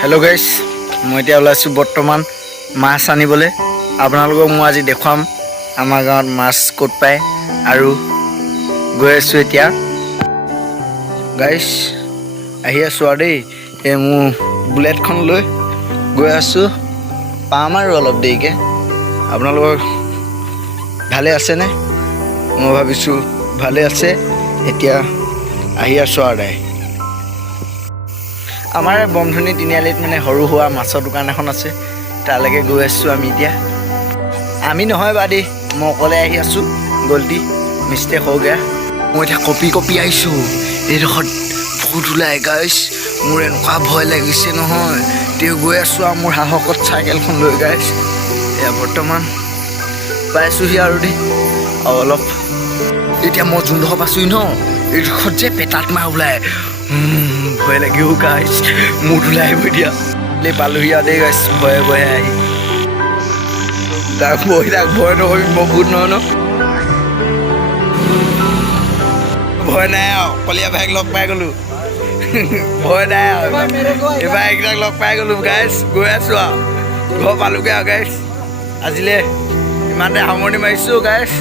Hello' গাইছ, মই এতিয়া ওলাইছোঁ বৰ্তমান মাছ আনিবলৈ। আপোনালোকক মই আজি দেখুৱাম আমাৰ গাঁৱত মাছ ক'ত পায় আৰু গৈ আছোঁ এতিয়া। গাইছ আহি আছোঁ আৰু দেই, এই মোৰ বুলেটখন লৈ গৈ আছোঁ। পাম আৰু অলপ দেৰিকৈ। আপোনালোকৰ ভালে আছেনে? মই ভাবিছোঁ ভালে আছে। এতিয়া আহি আছোঁ আৰু দাই। আমাৰ বন্ধুনী তিনিআলিত মানে সৰু সুৰা মাছৰ দোকান এখন আছে, তালৈকে গৈ আছোঁ আমি এতিয়া। আমি নহয় বাদেই, মই অকলে আহি আছোঁ। গলটি মিষ্টেক হৈ গ'ল। মই এতিয়া কঁপি আহিছোঁ। এইডোখৰত ভূত ওলাই গাইছ, মোৰ এনেকুৱা ভয় লাগিছে নহয়। তেওঁ গৈ আছোঁ আৰু মোৰ সাহসত চাইকেলখন লৈ গাইছ। এয়া বৰ্তমান পাইছোঁহি আৰু দেই, আৰু অলপ এতিয়া মই যোনডোখৰ পাইছোঁহি ন, এইডোখৰত যে পেটাত ওলাই ভয় লাগিব গাইছ, মুঠ ওলাই আহিব এতিয়া। পালোহি আৰু দেই গাইছ, ভয়ে ভয়ে আহি তাক ভয় নকৰিবি, মই ভূত নহয় ন। ভয় নাই আৰু, কলীয়া ভাইক লগ পাই গ'লোঁ। ভয় নাই আৰু এইবাৰ এইকেইটাক লগ পাই গ'লোঁ গাইছ। গৈ আছোঁ আৰু ঘৰ পালোগৈ আৰু গাইছ। আজিলৈ ইমানতে সামৰণি মাৰিছোঁ গাইছ।